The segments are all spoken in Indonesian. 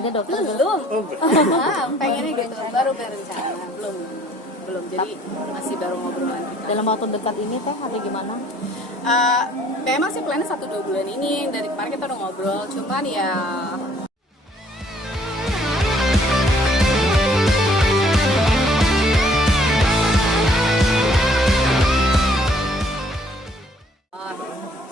hasilnya dokter belum. Pengennya gitu, baru berencana, belum. Jadi masih baru ngobrolan kita. dalam waktu dekat ini teh atau gimana? Memang sih plannya 1-2 bulan ini. Dari kemarin kita udah ngobrol, cuman ya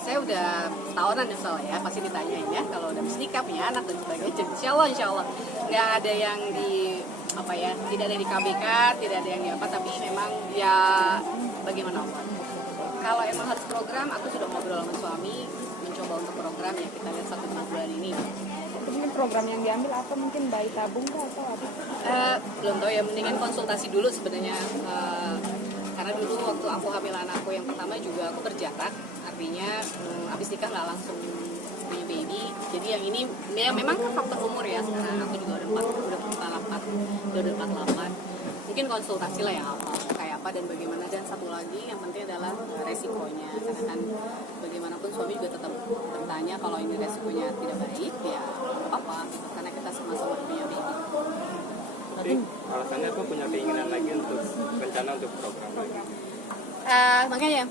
saya udah setahunan ya soalnya ya, pasti ditanyain ya kalau udah mesti nikah, punya anak dan sebagainya. Insya Allah nggak ada yang di apa ya, tidak ada yang di KBK, tidak ada yang di apa, tapi memang ya bagaimana Om? Kalau emang harus program, aku sudah ngobrol sama suami mencoba untuk program ya, kita lihat 1-2 bulan ini. Mungkin program yang diambil apa, mungkin bayi tabung kah atau apa? Belum tahu ya, mendingan konsultasi dulu sebenarnya. Karena dulu waktu aku hamil anakku yang pertama juga aku berjarak, artinya abis nikah nggak langsung punya baby. Jadi yang ini ya memang kan faktor umur ya, sekarang aku juga udah 48. Mungkin konsultasi lah ya kayak apa dan bagaimana, dan satu lagi yang penting adalah resikonya, karena kan bagaimanapun suami juga tetap bertanya kalau ini resikonya tidak baik ya apa gitu, karena kita sama-sama punya baby. Tapi alasannya aku punya keinginan lagi untuk rencana untuk program lagi. Makanya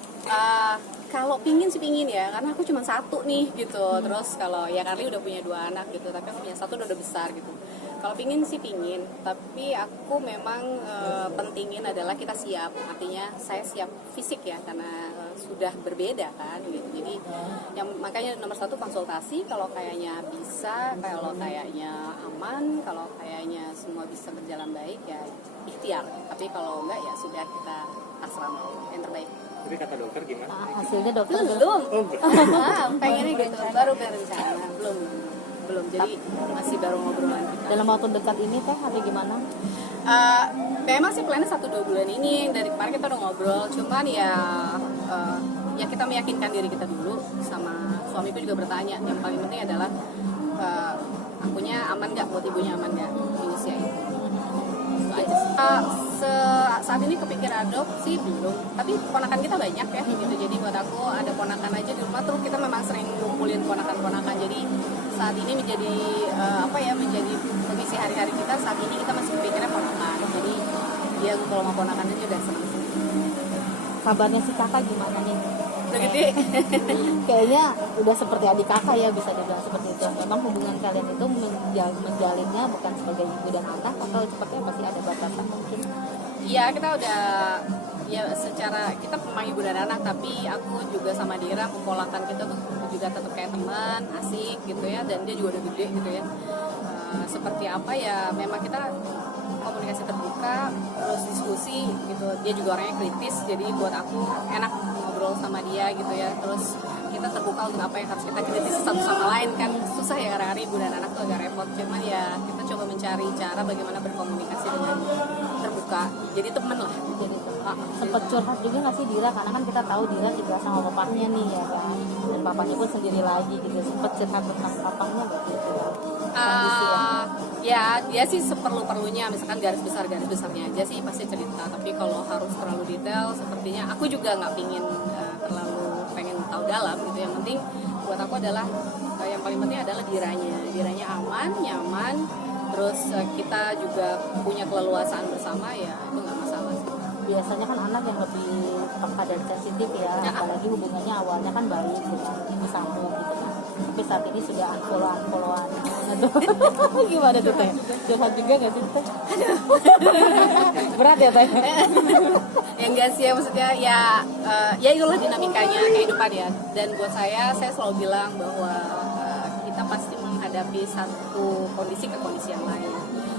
kalau pingin sih pingin ya, karena aku cuma satu nih gitu. Terus kalau ya Carly udah punya 2 anak gitu, tapi aku punya satu udah besar gitu. Kalau pingin sih pingin, tapi aku memang pentingin adalah kita siap. Artinya saya siap fisik ya, karena sudah berbeda kan gitu. Jadi yang makanya nomor 1 konsultasi, kalau kayaknya bisa, kalau kayaknya aman, kalau kayaknya semua bisa berjalan baik ya ikhtiar. Tapi kalau enggak ya sudah, kita pasrah yang terbaik. Jadi kata dokter gimana? Hasilnya dokter Belum. Pengennya gitu, baru berencana, belum. Jadi masih baru ngobrolan kita. dalam waktu dekat ini teh atau gimana? Memang sih plannya 1-2 bulan ini. Dari kemarin kita udah ngobrol, cuman ya kita meyakinkan diri kita dulu. Sama suami pun juga bertanya, yang paling penting adalah akunya aman nggak, buat ibunya aman nggak di usia itu. Itu aja sih. Saat ini kepikiran adopsi belum, tapi ponakan kita banyak ya gitu. Jadi buat aku ada ponakan aja di rumah, terus kita memang sering ngumpulin ponakan-ponakan. Jadi saat ini menjadi menjadi mengisi hari-hari kita. Saat ini kita masih kepikiran ponakan. Jadi dia kalau mau ponakan aja udah senang. Kabarnya si kakak gimana nih? Udah gede. Kayaknya udah seperti adik kakak ya, bisa dibilang seperti itu. Memang hubungan kalian itu menjalinnya bukan sebagai ibu dan anak, atau sepertinya pasti ada batasan mungkin? Iya, kita udah ya secara kita memang ibu dan anak, tapi aku juga sama Dira mempolakan kita tuh juga tetap kayak teman, asik gitu ya, dan dia juga udah gede gitu ya. Seperti apa ya, memang kita komunikasi terbuka, terus diskusi gitu. Dia juga orangnya kritis, jadi buat aku enak ngobrol sama dia gitu ya. Terus kita terbuka untuk apa yang harus kita kritisi satu sama lain, kan susah ya hari-hari ibu dan anak tuh agak repot. Cuman ya kita coba mencari cara bagaimana berkomunikasi dengan terbuka, jadi temen lah. Jadi sempat curhat juga nggak sih Dira, karena kan kita tahu Dira juga sama bapaknya nih ya kan, dan papanya pun sendiri lagi gitu. Sempat curhat tentang papanya begitu ya dia sih seperlu-perlunya, misalkan garis besarnya aja sih pasti cerita. Tapi kalau harus terlalu detail, sepertinya aku juga nggak terlalu pengen tahu dalam gitu. Yang penting buat aku adalah yang paling penting adalah diranya aman, nyaman, terus kita juga punya keleluasaan bersama, ya itu nggak masalah sih. Biasanya kan anak yang lebih peka dan sensitif ya, apalagi hubungannya awalnya kan baik dengan disambung gitu kan, tapi saat ini sudah unfollow-an gimana tuh Teh? Curhat juga nggak sih Teh? Berat ya Teh? Ya enggak sih ya, maksudnya ya itulah dinamikanya kehidupan ya. Dan buat saya selalu bilang bahwa kita pasti menghadapi satu kondisi ke kondisi yang lain.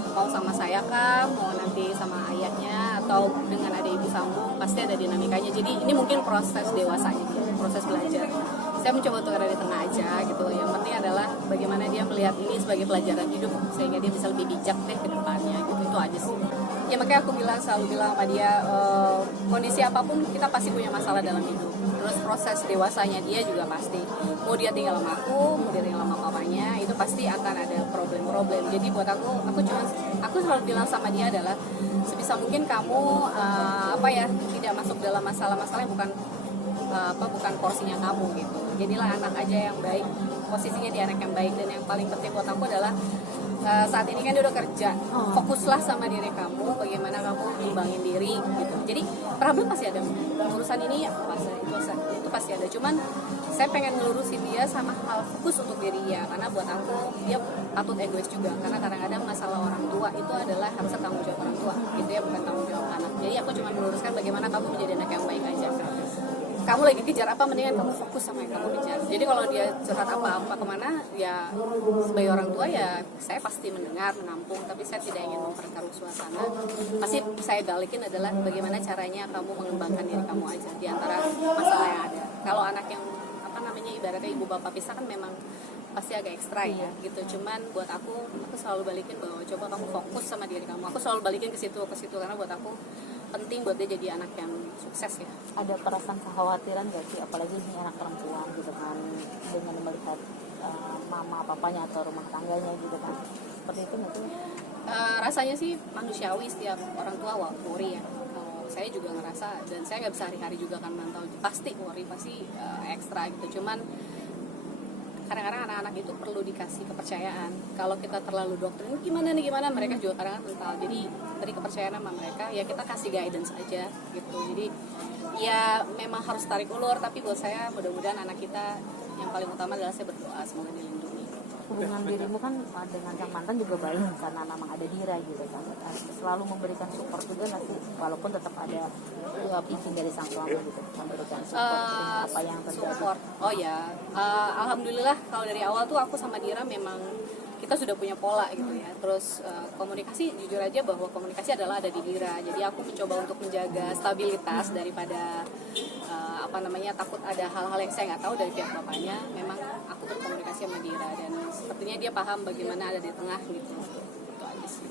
Mau sama saya kah, mau nanti sama ayahnya, atau dengan ada ibu sambung, pasti ada dinamikanya. Jadi ini mungkin proses dewasanya dia, proses belajar. Saya mencoba untuk ada di tengah aja gitu. Yang penting adalah bagaimana dia melihat ini sebagai pelajaran hidup, sehingga dia bisa lebih bijak deh ke depannya gitu. Itu aja sih. Ya makanya aku selalu bilang sama dia, kondisi apapun kita pasti punya masalah dalam hidup. Terus proses dewasanya dia juga pasti. Mau dia tinggal sama aku, mau dia tinggal sama papanya, itu pasti akan ada problem-problem. Jadi buat aku selalu bilang sama dia adalah sebisa mungkin kamu tidak masuk dalam masalah-masalah yang bukan porsinya kamu gitu. Jadilah anak aja yang baik, posisinya di anak yang baik. Dan yang paling penting buat aku adalah saat ini kan dia udah kerja, fokuslah sama diri kamu, bagaimana kamu ngembangin diri gitu. Jadi problem pasti ada, urusan ini ya itu pasti ada, cuman saya pengen ngelurusin dia sama hal fokus untuk diri dia, karena buat aku dia patut egois juga, karena kadang-kadang masalah orang tua itu adalah harusnya tanggung jawab orang tua gitu ya, bukan tanggung jawab anak. Jadi aku cuma meluruskan bagaimana kamu menjadi anak yang baik aja. Kamu lagi kejar apa, mendingan kamu fokus sama yang kamu kejar. Jadi kalau dia curhat apa-apa kemana, ya sebagai orang tua ya saya pasti mendengar, menampung, tapi saya tidak ingin memperkeruh suasana. Pasti saya balikin adalah bagaimana caranya kamu mengembangkan diri kamu aja di antara masalah yang ada. Kalau anak yang ibaratnya ibu bapak pisah kan memang pasti agak ekstra ya gitu. Cuman buat aku selalu balikin bahwa coba kamu fokus sama diri kamu. Aku selalu balikin ke situ karena buat aku penting buat dia jadi anak yang sukses ya. Ada perasaan kekhawatiran gak sih, apalagi ini anak perempuan gitu kan, dengan melihat mama papanya atau rumah tangganya gitu kan, seperti itu nggak sih? Rasanya sih manusiawi, setiap orang tua worry ya. Saya juga ngerasa, dan saya nggak bisa hari-hari juga kan mantau, pasti worry, pasti ekstra gitu. Cuman kadang-kadang anak-anak itu perlu dikasih kepercayaan. Kalau kita terlalu doktrin gimana mereka juga kadang-kadang mental. Jadi beri kepercayaan sama mereka, ya kita kasih guidance aja gitu. Jadi ya memang harus tarik ulur, tapi buat saya mudah-mudahan anak kita yang paling utama adalah saya berdoa semoga dilindungi. Hubungan dirimu kan dengan sang mantan juga baik karena memang ada Dira gitu kan, selalu memberikan support juga nggak sih, walaupun tetap ada izin dari sang suami gitu, memberikan support apa yang terjadi. Support, oh ya, alhamdulillah kalau dari awal tuh aku sama Dira memang kita sudah punya pola gitu ya. Terus komunikasi, jujur aja bahwa komunikasi adalah ada di Dira. Jadi aku mencoba untuk menjaga stabilitas daripada takut ada hal-hal yang saya nggak tahu dari pihak bapaknya. Memang aku berkomunikasi sama Dira dan sepertinya dia paham bagaimana ada di tengah gitu. Itu aja sih.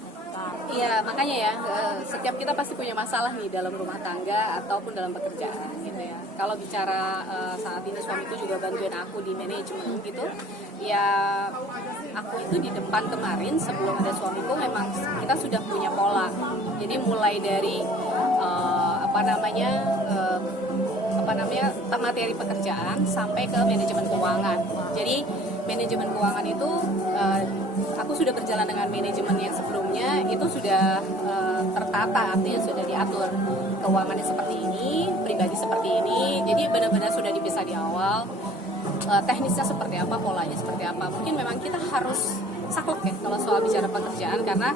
Iya, makanya ya, setiap kita pasti punya masalah nih dalam rumah tangga ataupun dalam pekerjaan gitu ya. Kalau bicara saat ini suamiku juga bantuin aku di manajemen gitu. Ya, aku itu di depan kemarin sebelum ada suamiku memang kita sudah punya pola. Jadi mulai dari materi pekerjaan sampai ke manajemen keuangan. Jadi manajemen keuangan itu aku sudah berjalan dengan manajemen yang sebelumnya itu sudah tertata, artinya sudah diatur keuangannya seperti ini, pribadi seperti ini. Jadi benar-benar sudah dipisah di awal. Teknisnya seperti apa, polanya seperti apa. Mungkin memang kita harus saklek ya kalau soal bicara pekerjaan, karena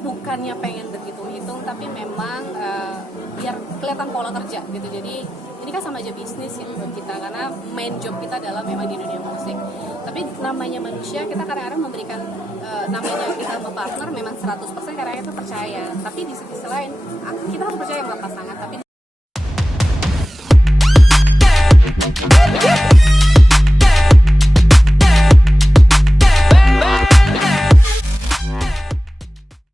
bukannya pengen berhitung-hitung, tapi memang biar kelihatan pola kerja gitu. Jadi ini kan sama aja bisnis ya buat kita, karena main job kita adalah memang di dunia musik. Tapi namanya manusia, kita kadang-kadang memberikan namanya kita sama partner memang 100% karena kita percaya. Tapi di sisi lain kita harus percaya sama pasangan, tapi di